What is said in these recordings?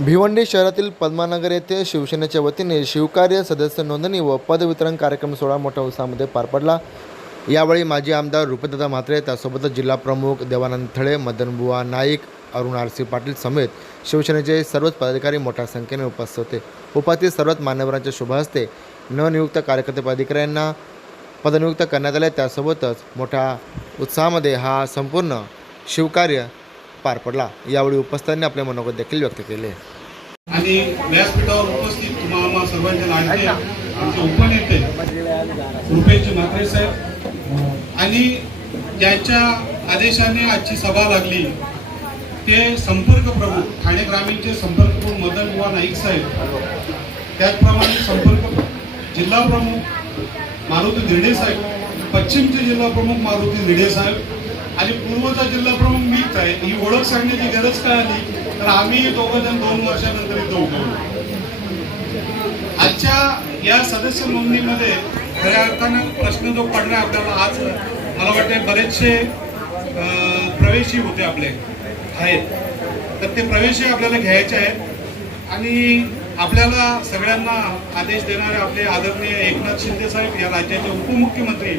भिवंडी शहरातील पद्मानगर येथे शिवसेनेच्या वतीने शिवकार्य सदस्य नोंदणी व पदवितरण कार्यक्रम सोहळा मोठ्या उत्साहामध्ये पार पडला. यावेळी माजी आमदार रुपदादा म्हात्रे त्यासोबतच जिल्हा प्रमुख देवानंद थळे मदनबुवा नाईक अरुण आर सी पाटील समेत शिवसेनेचे सर्वच पदाधिकारी मोठ्या संख्येने उपस्थित होते. उपस्थित सर्वच मान्यवरांच्या शुभ हस्ते नवनियुक्त कार्यकर्ते पदाधिकाऱ्यांना पदनियुक्त करण्यात आले. त्यासोबतच मोठ्या उत्साहामध्ये हा संपूर्ण शिवकार्य पार पडला. यावेळी उपस्थितांनी आपले मनोगत देखील व्यक्त केले. आणि व्यासपीठावर उपस्थित तुम्हाला सर्वांच्या लाडके आमचे उपनेते रुपेशजी म्हात्रे साहेब. आणि ज्यांच्या आदेशाने आजची सभा लागली ते संपर्क प्रमुख ठाणे ग्रामीणचे संपर्क प्रमुख मदन बुवा नाईक साहेब. त्याचप्रमाणे संपर्क जिल्हा प्रमुख मारुती धिडे साहेब. पश्चिमचे जिल्हा प्रमुख मारुती धिडे साहेब. आणि पूर्वचा जिल्हा प्रमुख मीच आहे. ही ओळख सांगण्याची गरज काय आली? तर आम्ही दोघं जण दोन वर्षानंतर इथं उभे आजच्या या सदस्य नोंदणीमध्ये खऱ्या अर्थानं प्रश्न जो पडला आपल्याला आज मला वाटते बरेचसे प्रवेशी होते आपले. आहेत. तर ते प्रवेशी आपल्याला घ्यायचे आहेत. आणि आपल्याला सगळ्यांना आदेश देणारे आपले आदरणीय एकनाथ शिंदे साहेब या राज्याचे उपमुख्यमंत्री.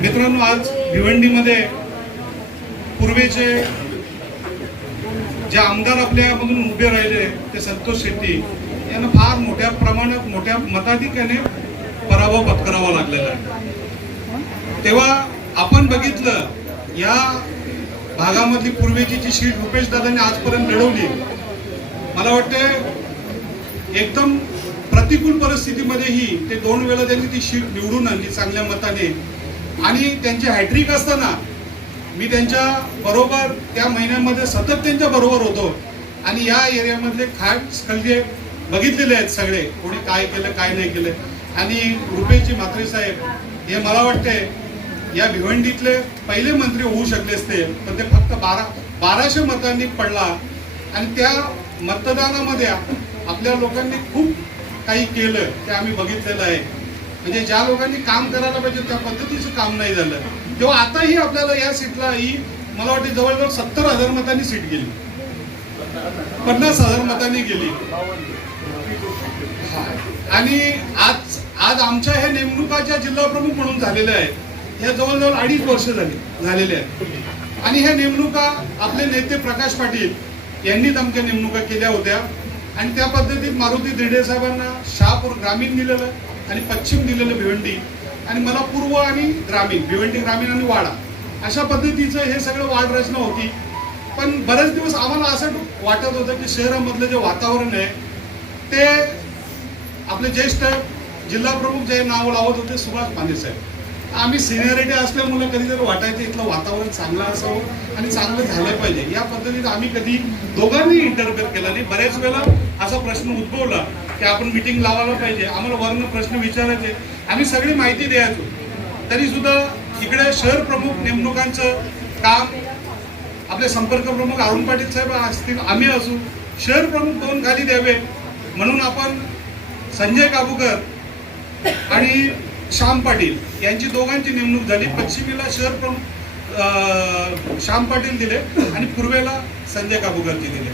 मित्रांनो आज भिवंडीमध्ये पूर्वेचे जे आमदार आपल्यामधून उभे राहिले ते संतोष शेट्टी यांना फार मोठ्या प्रमाणात मोठ्या मताधिक्याने पराभव पत्करावा लागलेला आहे. तेव्हा आपण बघितलं या भागामधली पूर्वेची जी सीट रुपेश दादांनी आजपर्यंत लढवली मला वाटते एकदम प्रतिकूल परिस्थितीमध्येही ते दोन वेळा त्यांनी ती सीट निवडून आणली चांगल्या मताने. आणि त्यांची हॅट्रिक असताना मी त्यांच्या बरोबर त्या महिन्यामध्ये सतत त्यांच्या बरोबर होतो. आणि या एरियामधले खाट स्कल्जे बघितलेले आहेत सगळे. कोणी काय केलं काय नाही केलं. आणि रुपेशजी म्हात्रे साहेब हे मला वाटते या भिवंडीतले पहिले मंत्री होऊ शकले असते पण ते फक्त बारा बाराशे मतांनी पडला. आणि त्या मतदानामध्ये आपल्या लोकांनी खूप काही केलं ते आम्ही बघितलेलं आहे. म्हणजे ज्या लोकांनी काम करायला पाहिजे त्या पद्धतीचं काम नाही झालं. तेव्हा आताही आपल्याला या सीटला ही मला वाटते जवळजवळ सत्तर हजार मतांनी सीट गेली. पन्नास हजार मतांनी गेली. आणि आज आज आमच्या ह्या नेमणुका ज्या जिल्हा प्रमुख म्हणून झालेल्या आहेत ह्या जवळजवळ अडीच वर्ष झाली झालेल्या आहेत. आणि ह्या नेमणुका आपले नेते प्रकाश पाटील यांनीच आमच्या नेमणुका केल्या होत्या. आणि त्या पद्धतीत मारुती धिडे साहेबांना शहापूर ग्रामीण दिलेलं आणि पश्चिम दिलेलं भिवंडी आणि मला पूर्व आणि ग्रामीण भिवंडी ग्रामीण आणि वाडा अशा पद्धतीचं हे सगळं वाढ रचना होती. पण बरेच दिवस आम्हाला असं वाटत होतं की शहरामधलं जे वातावरण आहे ते आपले ज्येष्ठ जिल्हा प्रमुख जे नाव लावत होते सुभाष पाने साहेब. आम्ही सिनियरिटी असल्यामुळे कधीतरी वाटायचं इथलं वातावरण चांगलं असावं आणि चांगलं झालं पाहिजे. या पद्धतीत आम्ही कधी दोघांनी इंटरफेअर केला नाही. बऱ्याच वेळेला असा प्रश्न उद्भवला की आपण मिटिंग लावायला पाहिजे. आम्हाला वर्ण प्रश्न विचारायचे. आम्ही सगळी माहिती द्यायचो. तरी सुद्धा इकडे शहर प्रमुख नेमणुकांचं काम आपले संपर्क प्रमुख अरुण पाटील साहेब असतील आम्ही असू. शहर प्रमुख दोन खाली द्यावे. म्हणून आपण संजय काबूकर आणि श्याम पाटील यांची दोघांची नेमणूक झाली. पश्चिमेला शहर प्रमुख श्याम पाटील दिले आणि पूर्वेला संजय काबूकरची दिले.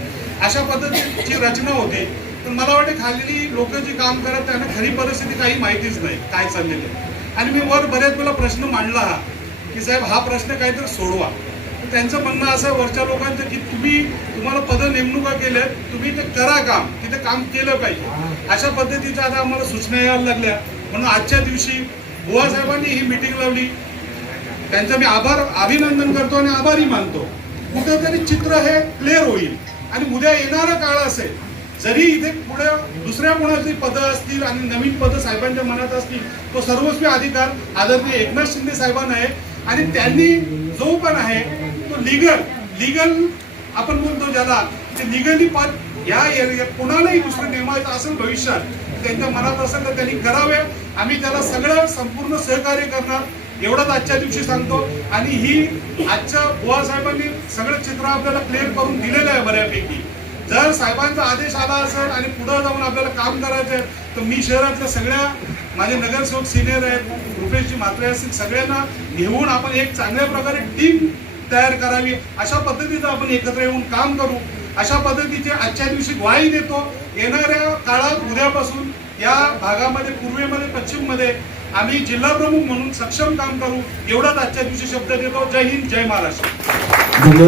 अशा पद्धतीची रचना होती. पण मला वाटते खाली लोक जे काम करत त्यांना खरी परिस्थिती काही माहितीच नाही काय चाललेलं आहे. आणि मी वर बऱ्याच वेळा प्रश्न मांडला हा की साहेब हा प्रश्न काहीतरी सोडवा. त्यांचं म्हणणं असं आहे वरच्या लोकांचं की तुम्ही तुम्हाला पद नेमणुका केल्या तुम्ही ते करा काम तिथे काम केलं पाहिजे. अशा पद्धतीच्या आता आम्हाला सूचना यायला लागल्या. म्हणून आजच्या दिवशी गोवा साहेबांनी ही मिटिंग लावली. त्यांचं मी आभार अभिनंदन करतो आणि आभारही मानतो. कुठंतरी चित्र हे क्लिअर होईल. आणि उद्या येणारा काळ असेल जरी इथे पुढे दुसऱ्या कोणाची पदं असतील आणि नवीन पदं साहेबांच्या मनात असतील तो सर्वस्वी अधिकार आदरणीय एकनाथ शिंदे साहेबांना आहे. आणि त्यांनी जो पण आहे तो लिगल लिगल आपण बोलतो ज्याला ते लिगली पद या एरियात कोणालाही दुसरं नेमायचं असेल भविष्यात त्यांच्या मनात असेल तर त्यांनी करावे. आम्ही त्याला सगळं संपूर्ण सहकार्य करणार एवढंच आजच्या दिवशी सांगतो. आणि ही आजच्या बुवा साहेबांनी सगळं चित्र आपल्याला क्लिअर करून दिलेलं आहे बऱ्यापैकी. जर साहेबांचा आदेश आला असेल आणि पुढे जाऊन आपल्याला काम करायचं आहे तर मी शहरातल्या सगळ्या माझे नगरसेवक सिनियर आहेत रुपेशजी म्हात्रे असतील सगळ्यांना घेऊन आपण एक चांगल्या प्रकारे टीम तयार करावी. अशा पद्धतीचं आपण एकत्र येऊन काम करू. अशा पद्धतीचे आजच्या दिवशी ग्वाही देतो. येणाऱ्या काळात उद्यापासून या भागामध्ये पूर्वेमध्ये पश्चिममध्ये आम्ही जिल्हा प्रमुख म्हणून सक्षम काम करू. एवढाच आजच्या दिवशी शब्द देतो. जय हिंद जय महाराष्ट्र.